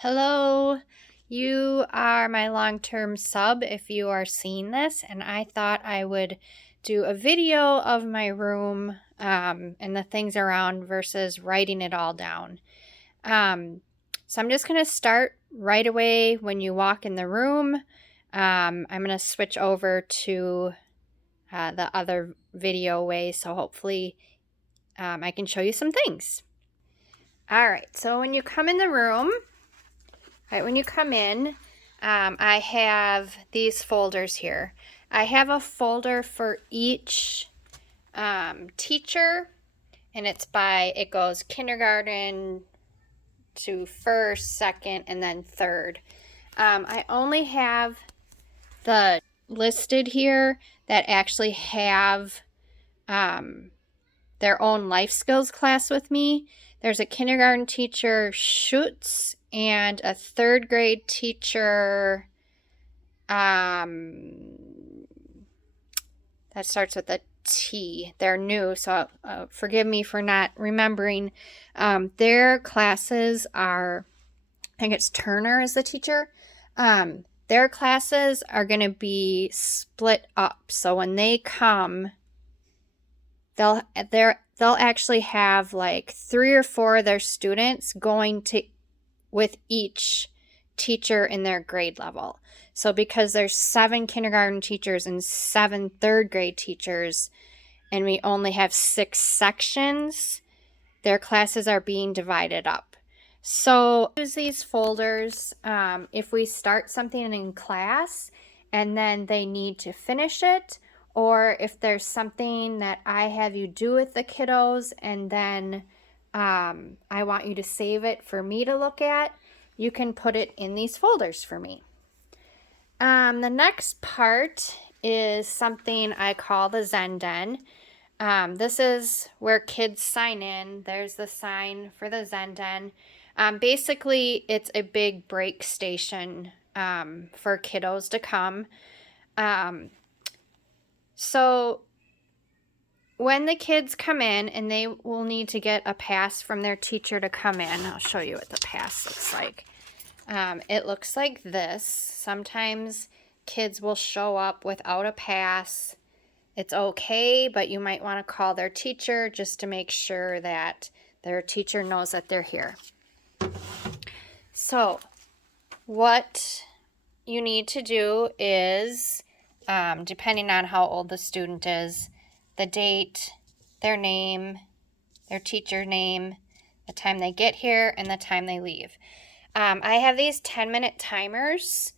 Hello, you are my long-term sub if you are seeing this, and I thought I would do a video of my room and the things around versus writing it all down. Um, so I'm just going to start right away when you walk in the room. I'm going to switch over to the other video way, so hopefully I can show you some things. All right, so when you come in the room, right, when you come in, I have these folders here. I have a folder for each teacher, and it goes kindergarten to first, second, and then third. I only have the listed here that actually have their own life skills class with me. There's a kindergarten teacher, Schutz, and a third grade teacher that starts with a T. They're new, so forgive me for not remembering. Their classes are, I think it's Turner is the teacher. Their classes are going to be split up. So when they come, they'll actually have like 3 or 4 of their students going to with each teacher in their grade level. So because there's 7 kindergarten teachers and 7 third grade teachers, and we only have 6 sections, their classes are being divided up. So use these folders if we start something in class and then they need to finish it, or if there's something that I have you do with the kiddos and then I want you to save it for me to look at, you can put it in these folders for me. The next part is something I call the Zen Den. This is where kids sign in. There's the sign for the Zen Den. Basically, it's a big break station for kiddos to come. So when the kids come in, and they will need to get a pass from their teacher to come in, I'll show you what the pass looks like. It looks like this. Sometimes kids will show up without a pass. It's okay, but you might want to call their teacher just to make sure that their teacher knows that they're here. So what you need to do is, depending on how old the student is, the date, their name, their teacher name, the time they get here, and the time they leave. I have these 10-minute timers.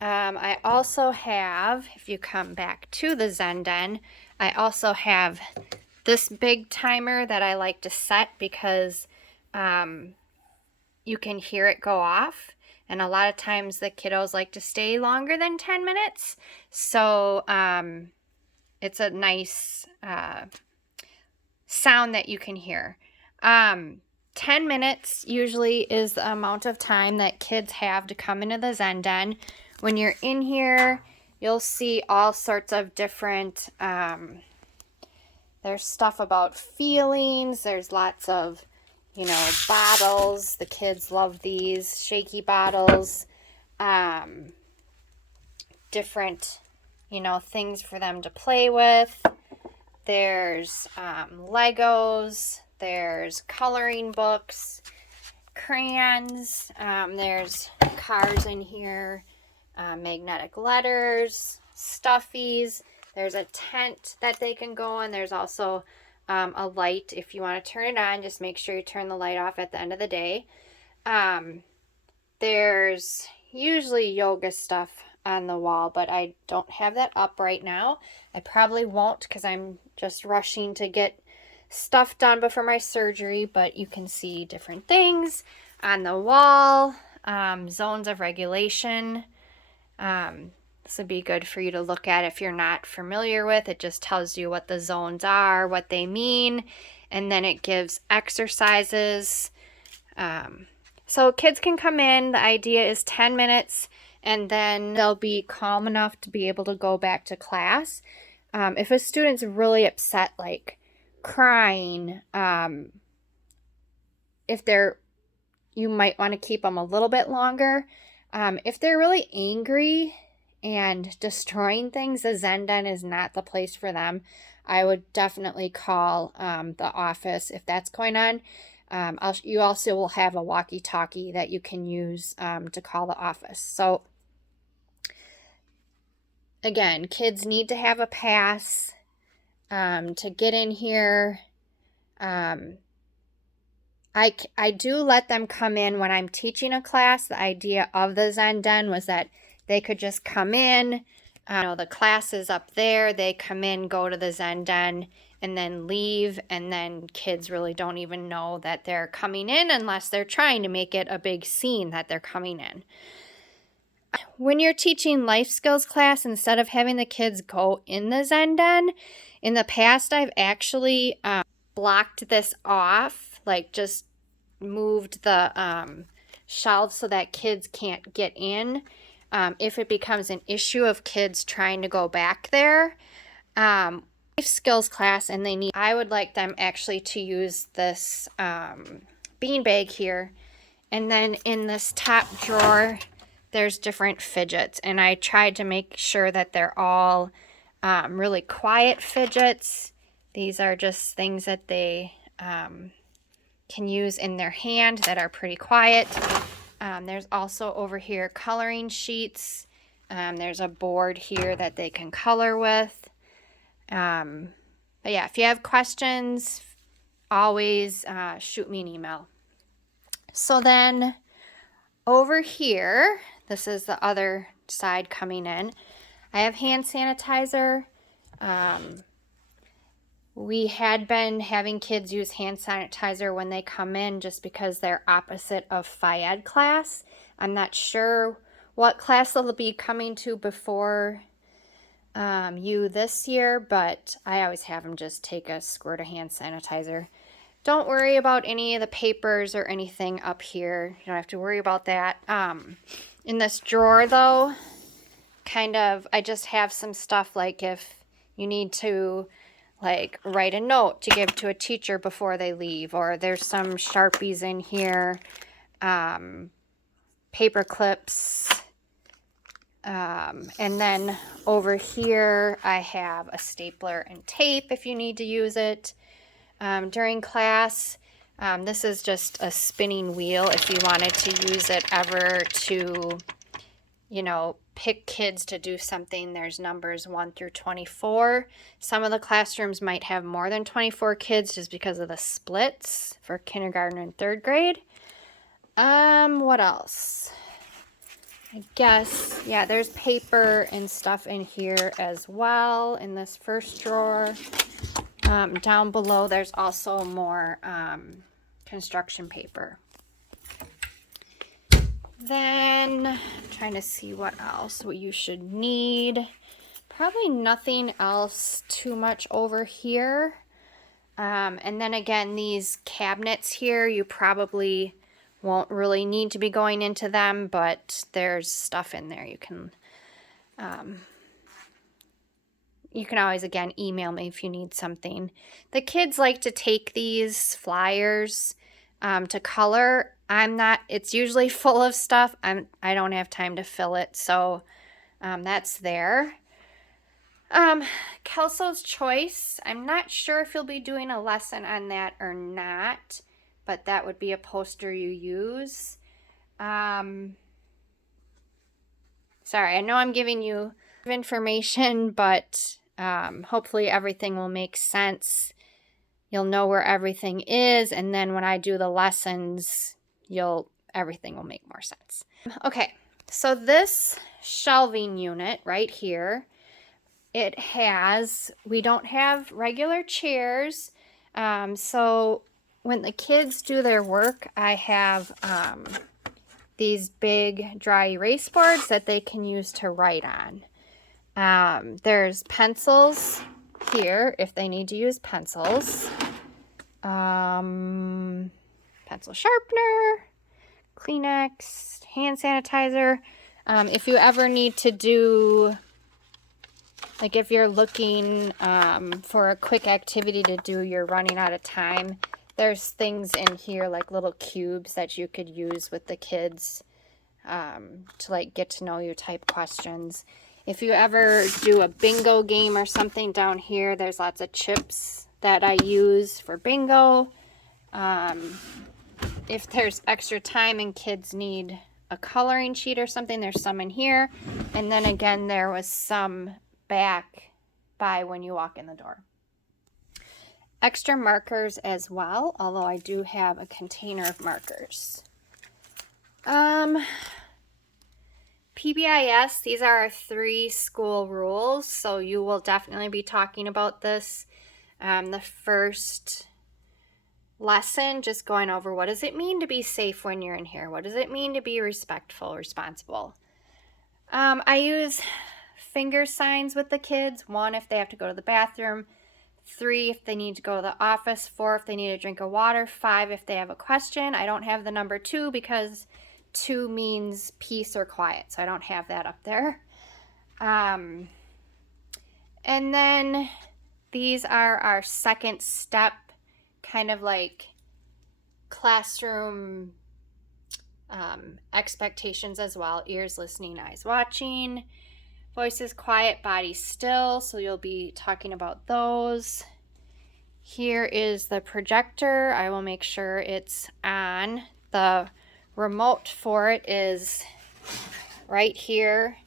I also have, if you come back to the Zen Den, I also have this big timer that I like to set because you can hear it go off. And a lot of times the kiddos like to stay longer than 10 minutes. So it's a nice sound that you can hear. 10 minutes usually is the amount of time that kids have to come into the Zen Den. When you're in here, you'll see all sorts of different, there's stuff about feelings. There's lots of, bottles. The kids love these shaky bottles. Different, things for them to play with. There's Legos. There's coloring books, crayons. There's cars in here, magnetic letters, stuffies. There's a tent that they can go in. There's also a light. If you want to turn it on, just make sure you turn the light off at the end of the day. There's usually yoga stuff on the wall, but I don't have that up right now. I probably won't because I'm just rushing to get stuff done before my surgery, but you can see different things on the wall. Zones of regulation. This would be good for you to look at if you're not familiar with. It just tells you what the zones are, what they mean, and then it gives exercises. So kids can come in. The idea is 10 minutes, and then they'll be calm enough to be able to go back to class. If a student's really upset, like crying, if they're you might want to keep them a little bit longer. If they're really angry and destroying things, the Zen Den is not the place for them. I would definitely call the office if that's going on. You also will have a walkie-talkie that you can use to call the office. So again, kids need to have a pass to get in here. I do let them come in when I'm teaching a class. The idea of the Zen Den was that they could just come in. The class is up there. They come in, go to the Zen Den, and then leave. And then kids really don't even know that they're coming in unless they're trying to make it a big scene that they're coming in. When you're teaching life skills class, instead of having the kids go in the Zen Den, in the past I've actually blocked this off, like just moved the shelves so that kids can't get in. If it becomes an issue of kids trying to go back there, life skills class, and I would like them actually to use this bean bag here. And then in this top drawer, there's different fidgets, and I tried to make sure that they're all really quiet fidgets. These are just things that they can use in their hand that are pretty quiet. There's also over here coloring sheets. There's a board here that they can color with. But yeah, if you have questions, always shoot me an email. So then over here, this is the other side coming in. I have hand sanitizer. We had been having kids use hand sanitizer when they come in just because they're opposite of Phy Ed class. I'm not sure what class they'll be coming to before you this year, but I always have them just take a squirt of hand sanitizer. Don't worry about any of the papers or anything up here. You don't have to worry about that. In this drawer, though, I just have some stuff like if you need to write a note to give to a teacher before they leave, or there's some Sharpies in here, paper clips, and then over here I have a stapler and tape if you need to use it during class. This is just a spinning wheel if you wanted to use it ever to, pick kids to do something. There's numbers 1 through 24. Some of the classrooms might have more than 24 kids just because of the splits for kindergarten and third grade. What else? I guess, yeah, there's paper and stuff in here as well in this first drawer. Down below, there's also more construction paper. Then, I'm trying to see what you should need. Probably nothing else too much over here. And then again, these cabinets here, you probably won't really need to be going into them, but there's stuff in there. You can always, again, email me if you need something. The kids like to take these flyers to color. It's usually full of stuff. I don't have time to fill it, so that's there. Kelso's Choice. I'm not sure if you'll be doing a lesson on that or not, but that would be a poster you use. Sorry, I know I'm giving you information, but hopefully everything will make sense. You'll know where everything is, and then when I do the lessons, everything will make more sense. Okay, so this shelving unit right here, we don't have regular chairs, so when the kids do their work, I have these big dry erase boards that they can use to write on. There's pencils here if they need to use pencils. Pencil sharpener, Kleenex, hand sanitizer. If you ever need to do, if you're looking for a quick activity to do, you're running out of time, there's things in here like little cubes that you could use with the kids to like get to know you type questions. If you ever do a bingo game or something down here, there's lots of chips that I use for bingo. If there's extra time and kids need a coloring sheet or something, there's some in here. And then again, there was some back by when you walk in the door. Extra markers as well, although I do have a container of markers. PBIS, these are our 3 school rules, so you will definitely be talking about this. The first lesson, just going over what does it mean to be safe when you're in here? What does it mean to be respectful, responsible? I use finger signs with the kids. 1 if they have to go to the bathroom, 3 if they need to go to the office, 4 if they need a drink of water, 5 if they have a question. I don't have the number 2 because 2 means peace or quiet, so I don't have that up there. And then these are our second step, kind of like classroom expectations as well. Ears listening, eyes watching, voices quiet, body still, so you'll be talking about those. Here is the projector. I will make sure it's on. The remote for it is right here.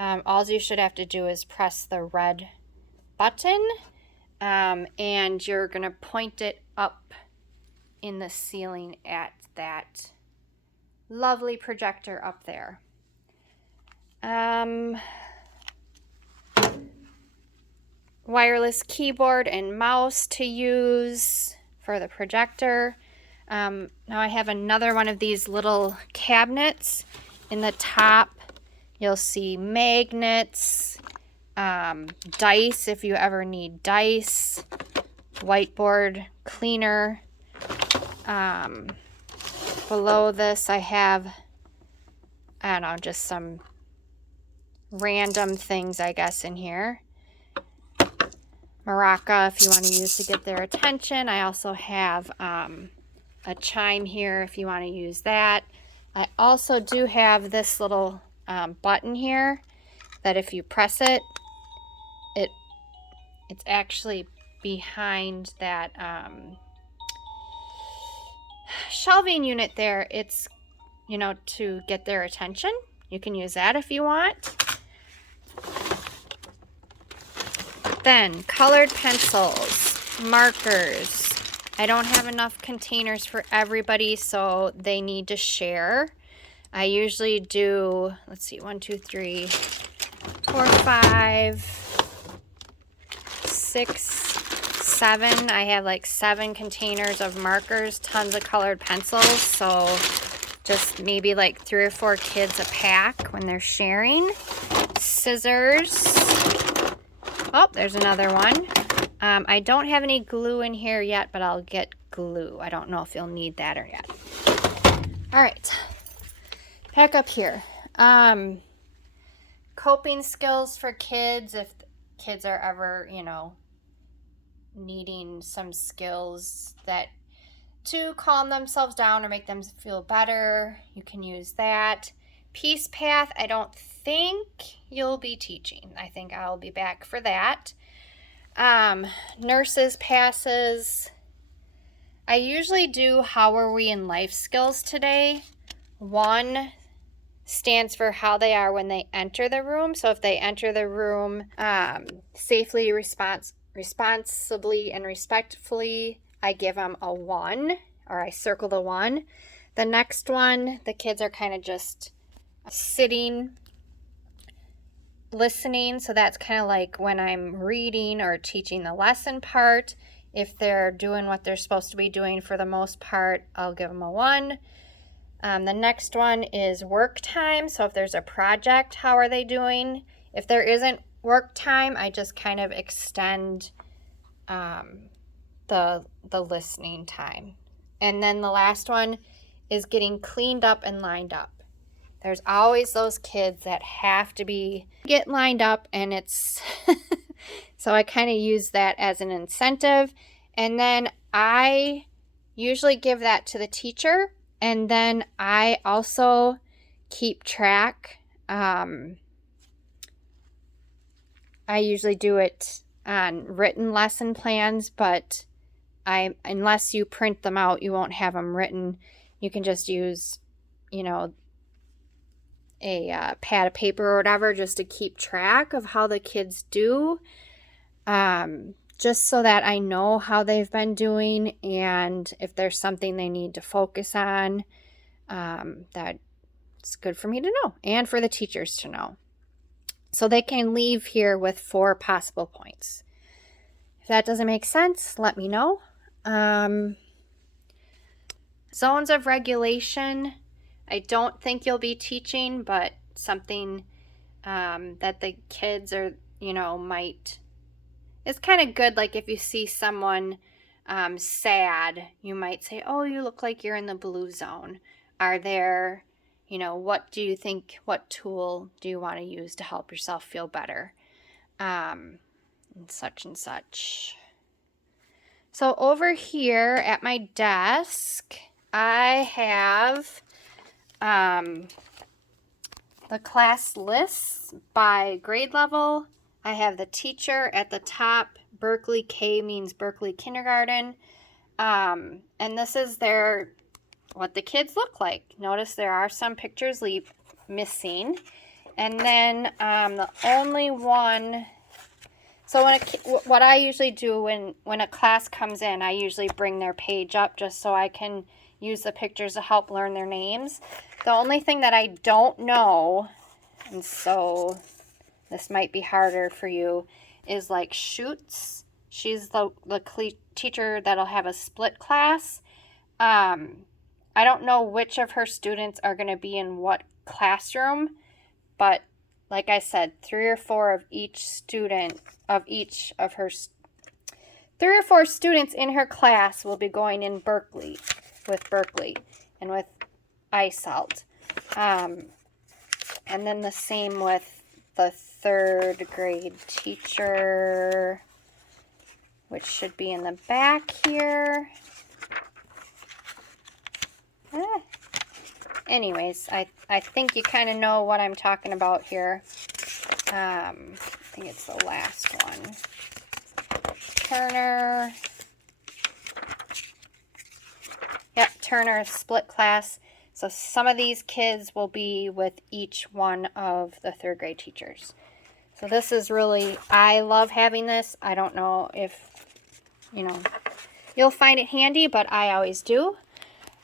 All you should have to do is press the red button, and you're going to point it up in the ceiling at that lovely projector up there. Wireless keyboard and mouse to use for the projector. Now I have another one of these little cabinets. In the top, you'll see magnets, dice if you ever need dice, whiteboard cleaner. Below this I have, I don't know, just some random things I guess in here. Maraca if you want to use to get their attention. I also have a chime here if you want to use that. I also do have this little button here that if you press it, it's actually behind that shelving unit there. It's, you know, to get their attention. You can use that if you want. Then colored pencils, markers. I don't have enough containers for everybody, so they need to share. I usually do, let's see, 1, 2, 3, 4, 5, 6, 7. I have like 7 containers of markers, tons of colored pencils, so just maybe like 3 or 4 kids a pack when they're sharing. Scissors. Oh, there's another one. I don't have any glue in here yet, but I'll get glue. I don't know if you'll need that or yet. All right, back up here. Coping skills for kids, if kids are ever, you know, needing some skills that to calm themselves down or make them feel better, you can use that. Peace Path, I don't think you'll be teaching. I think I'll be back for that. Nurses passes. I usually do how are we in life skills today. 1 stands for how they are when they enter the room. So if they enter the room safely, responsibly, and respectfully, I give them a 1, or I circle the 1. The next one, the kids are kind of just sitting, listening, so that's kind of like when I'm reading or teaching the lesson part. If they're doing what they're supposed to be doing for the most part, I'll give them a 1. The next one is work time, so if there's a project, how are they doing? If there isn't work time, I just kind of extend the listening time. And then the last one is getting cleaned up and lined up. There's always those kids that have to get lined up, and it's so I kind of use that as an incentive. And then I usually give that to the teacher, and then I also keep track. I usually do it on written lesson plans, but unless you print them out, you won't have them written. You can just use, a pad of paper or whatever just to keep track of how the kids do, just so that I know how they've been doing and if there's something they need to focus on. That's good for me to know and for the teachers to know. So they can leave here with 4 possible points. If that doesn't make sense, let me know. Zones of regulation, I don't think you'll be teaching, but something that the kids are, might. It's kind of good, like if you see someone sad, you might say, oh, you look like you're in the blue zone. Are there, what do you think, what tool do you want to use to help yourself feel better? And such and such. So over here at my desk, I have the class lists by grade level. I have the teacher at the top. Berkeley K means Berkeley Kindergarten. And this is what the kids look like. Notice there are some pictures missing. And then the only one, so what I usually do when a class comes in, I usually bring their page up just so I can use the pictures to help learn their names. The only thing that I don't know, and so this might be harder for you, is like Schutz. She's the teacher that'll have a split class. I don't know which of her students are going to be in what classroom, but like I said, 3 or 4 of each student of each of her 3 or 4 students in her class will be going in Berkeley and with ISALT. And then the same with the 3rd grade teacher, which should be in the back here. Anyways, I think you kind of know what I'm talking about here. I think it's the last one. Turner. Yep, Turner split class. So some of these kids will be with each one of the 3rd grade teachers. So this is really, I love having this. I don't know if, you'll find it handy, but I always do.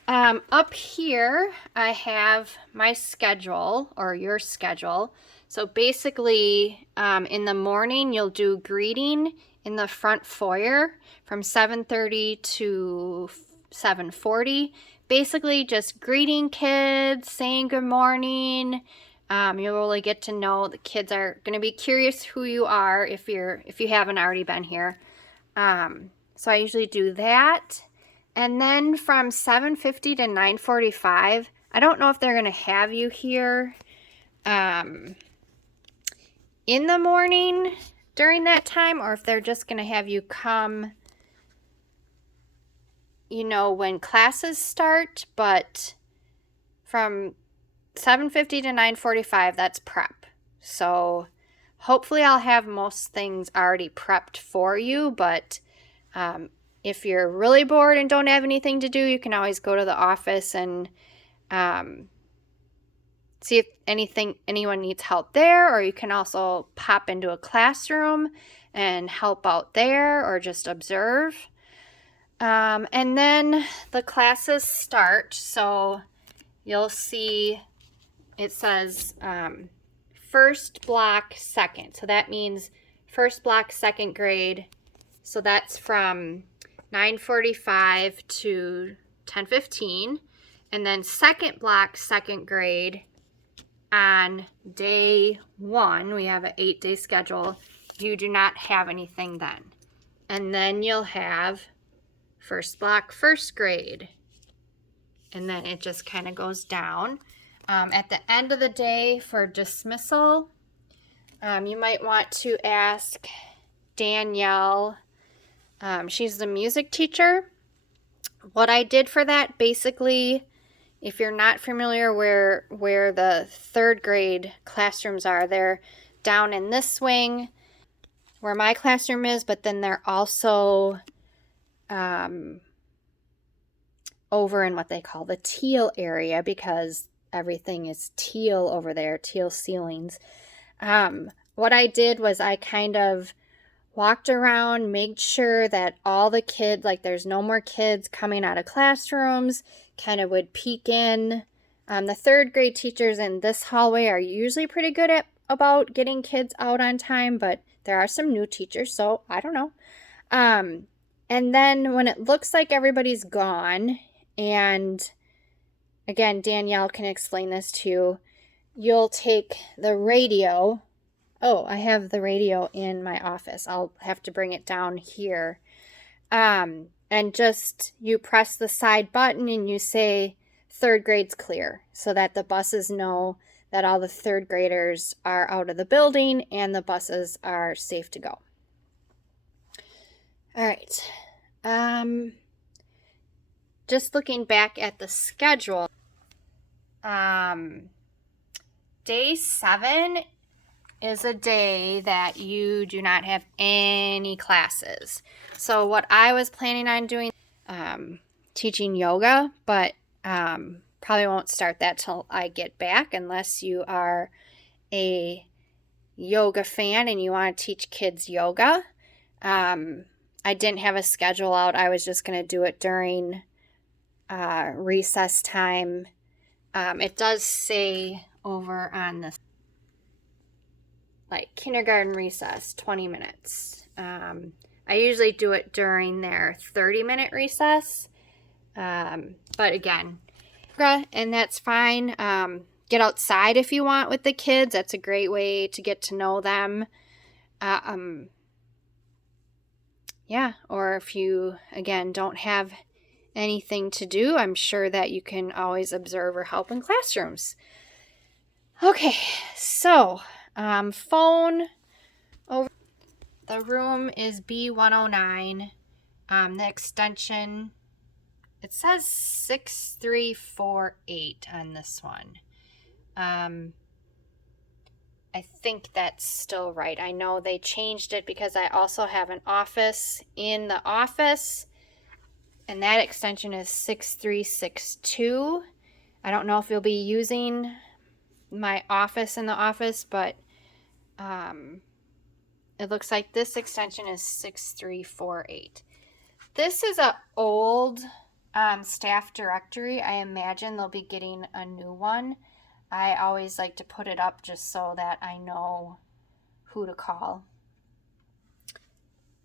Up here, I have my schedule, or your schedule. So basically, in the morning, you'll do greeting in the front foyer from 7:30 to 7:40. Basically, just greeting kids, saying good morning. You'll really get to know the kids are going to be curious who you are if you haven't already been here. So I usually do that. And then from 7:50 to 9:45, I don't know if they're going to have you here in the morning during that time, or if they're just going to have you come, when classes start. But from 7:50 to 9:45, that's prep. So hopefully I'll have most things already prepped for you, but if you're really bored and don't have anything to do, you can always go to the office and see if anyone needs help there, or you can also pop into a classroom and help out there or just observe. And then the classes start, so you'll see it says first block second. So that means first block 2nd grade. So that's from 9:45 to 10:15. And then second block 2nd grade on day 1, we have an 8-day schedule. You do not have anything then. And then you'll have first block 1st grade. And then it just kind of goes down. At the end of the day for dismissal, you might want to ask Danielle. She's the music teacher. What I did for that, basically, if you're not familiar where the 3rd grade classrooms are, they're down in this wing where my classroom is, but then they're also over in what they call the teal area, because everything is teal over there, teal ceilings. What I did was I kind of walked around, made sure that all the kids, like there's no more kids coming out of classrooms, kind of would peek in. The 3rd grade teachers in this hallway are usually pretty good about getting kids out on time, but there are some new teachers, so I don't know. And then when it looks like everybody's gone, and again, Danielle can explain this too, you'll take the radio. Oh, I have the radio in my office. I'll have to bring it down here. And just, you press the side button and you say 3rd grade's clear, so that the buses know that all the 3rd graders are out of the building and the buses are safe to go. All right. Just looking back at the schedule, day 7 is a day that you do not have any classes. So what I was planning on doing, teaching yoga, but probably won't start that till I get back, unless you are a yoga fan and you want to teach kids yoga. I didn't have a schedule out. I was just going to do it during recess time. It does say over on the kindergarten recess, 20 minutes. I usually do it during their 30-minute recess. But again, and that's fine. Get outside if you want with the kids. That's a great way to get to know them. Yeah, or if you, again, don't have anything to do, I'm sure that you can always observe or help in classrooms. Okay, so phone over. The room is B109. The extension, it says 6348 on this one. I think that's still right. I know they changed it because I also have an office in the office, and that extension is 6362. I don't know if you'll be using my office in the office, but it looks like this extension is 6348. This is an old staff directory. I imagine they'll be getting a new one. I always like to put it up just so that I know who to call.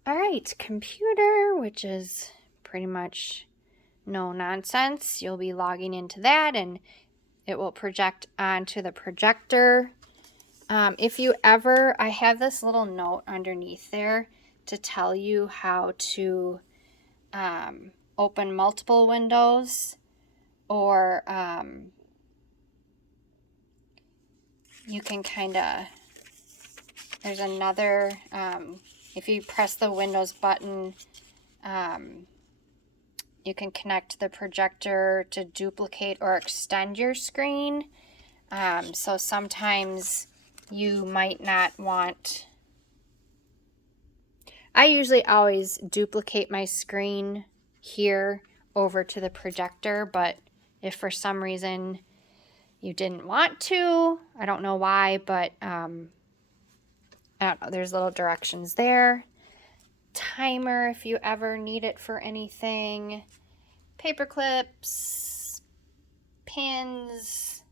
All right, computer, which is pretty much no nonsense. You'll be logging into that and it will project onto the projector. If you ever, I have this little note underneath there to tell you how to open multiple windows, or you can kind of, there's another, if you press the Windows button, you can connect the projector to duplicate or extend your screen. So sometimes you might not want, I usually always duplicate my screen here over to the projector, but if for some reason you didn't want to, I don't know why, but I don't know, there's little directions there. Timer if you ever need it for anything. Paper clips, pins.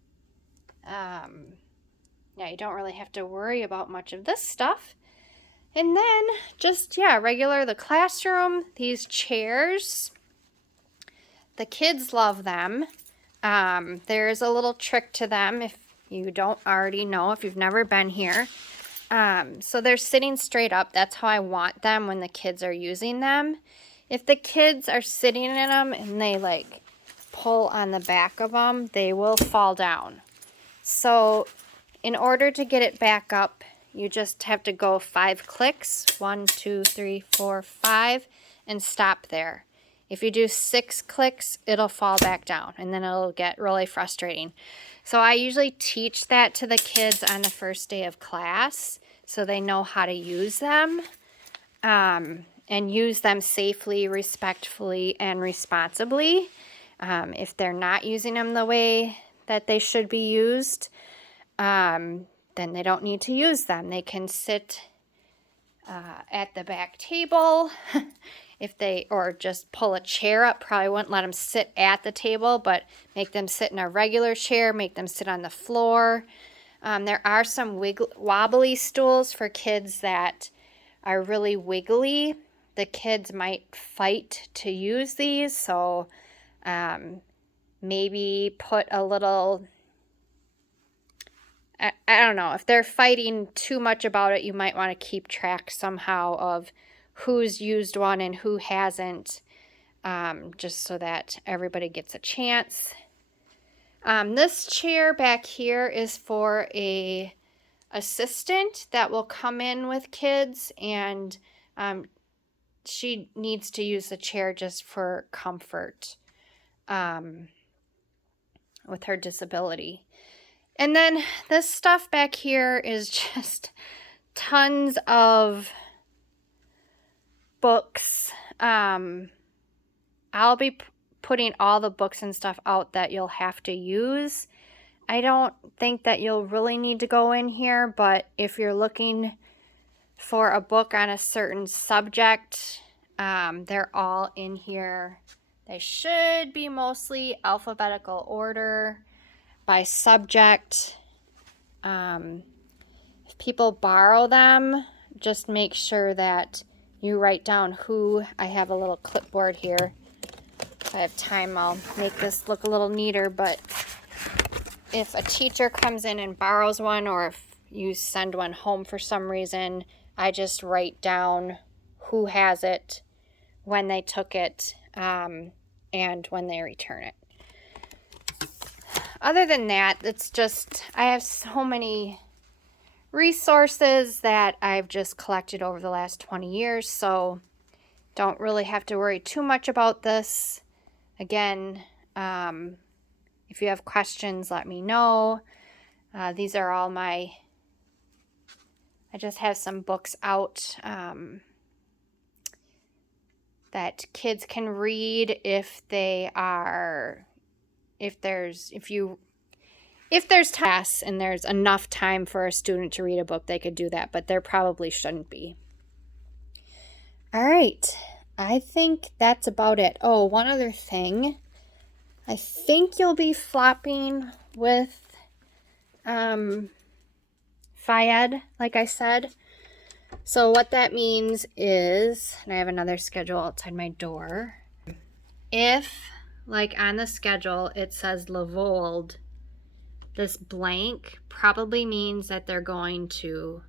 Yeah, you don't really have to worry about much of this stuff. And then just, yeah, the classroom, these chairs. The kids love them. There's a little trick to them if you don't already know, if you've never been here. So they're sitting straight up. That's how I want them when the kids are using them. If the kids are sitting in them and they like pull on the back of them, they will fall down. So in order to get it back up, you just have to go 5 clicks, 1, 2, 3, 4, 5, and stop there. If you do 6 clicks, it'll fall back down, and then it'll get really frustrating. So I usually teach that to the kids on the first day of class so they know how to use them, and use them safely, respectfully, and responsibly. If they're not using them the way that they should be used, then they don't need to use them. They can sit at the back table or just pull a chair up. Probably wouldn't let them sit at the table, but make them sit in a regular chair, make them sit on the floor. There are some wobbly stools for kids that are really wiggly. The kids might fight to use these, so maybe put a little, I don't know, if they're fighting too much about it, you might want to keep track somehow of who's used one and who hasn't, just so that everybody gets a chance. This chair back here is for a assistant that will come in with kids, and she needs to use the chair just for comfort with her disability. And then this stuff back here is just tons of books. I'll be putting all the books and stuff out that you'll have to use. I don't think that you'll really need to go in here, but if you're looking for a book on a certain subject, they're all in here. They should be mostly alphabetical order by subject. If people borrow them, just make sure that you write down who. I have a little clipboard here. If I have time, I'll make this look a little neater, but if a teacher comes in and borrows one, or if you send one home for some reason, I just write down who has it, when they took it, and when they return it. Other than that, it's just, I have so many resources that I've just collected over the last 20 years, so don't really have to worry too much about this. Again, if you have questions, let me know. These are all I just have some books out that kids can read if there's tasks and there's enough time for a student to read a book, they could do that, but there probably shouldn't be. All right, I think that's about it. Oh, one other thing. I think you'll be flopping with Fayed, like I said. So what that means is, and I have another schedule outside my door. If, like on the schedule, it says Lavold, this blank probably means that they're going to,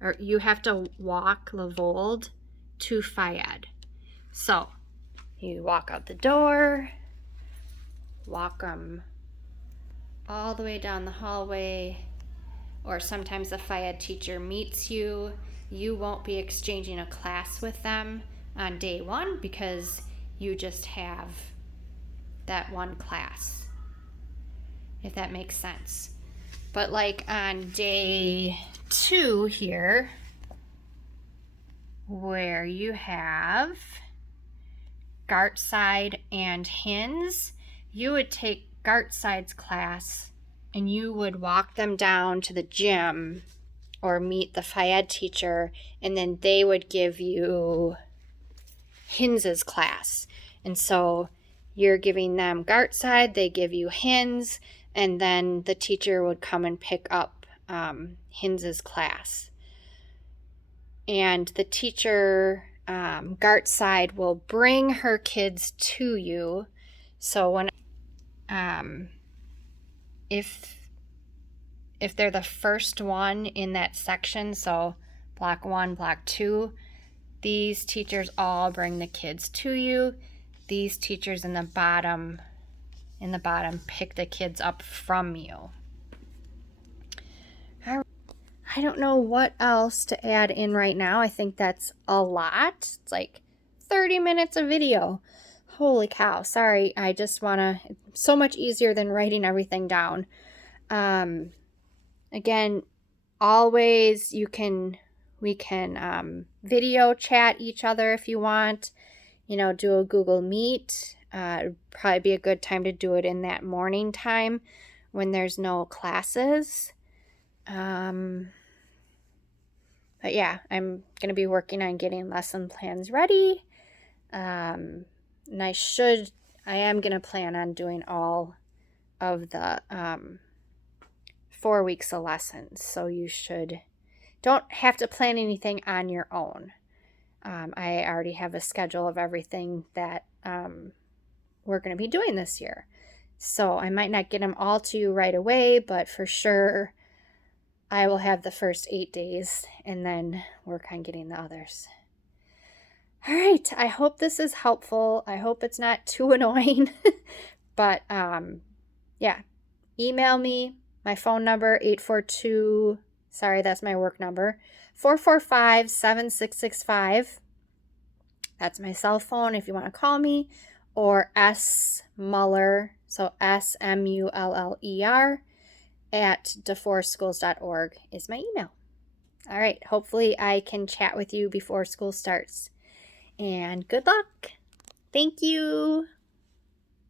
or you have to walk Lavold to Fayed. So you walk out the door, walk them all the way down the hallway, or sometimes the Fayed teacher meets you. You won't be exchanging a class with them on day one because you just have that one class, if that makes sense. But like on day 2 here, where you have Gartside and Hins, you would take Gartside's class and you would walk them down to the gym or meet the Fayed teacher, and then they would give you Hins's class. And so you're giving them Gartside, they give you Hins, and then the teacher would come and pick up Hins's class. And the teacher, Gartside, will bring her kids to you. So when if they're the first one in that section, so block 1, block 2, these teachers all bring the kids to you. These teachers in the bottom pick the kids up from you. I don't know what else to add in right now. I think that's a lot. It's like 30 minutes of video. Holy cow. Sorry. I just want to, so much easier than writing everything down. Again, always we can video chat each other if you want, do a Google Meet. It'd probably be a good time to do it in that morning time when there's no classes. But yeah, I'm going to be working on getting lesson plans ready. And I am going to plan on doing all of the 4 weeks of lessons. So you don't have to plan anything on your own. I already have a schedule of everything that we're going to be doing this year. So I might not get them all to you right away, but for sure I will have the first 8 days and then work on getting the others. All right, I hope this is helpful. I hope it's not too annoying. But yeah, email me. My phone number, 842, sorry, that's my work number, 445-7665. That's my cell phone if you want to call me. Or S. Muller, so SMULLER, at deforeschools.org is my email. All right, hopefully I can chat with you before school starts. And good luck. Thank you.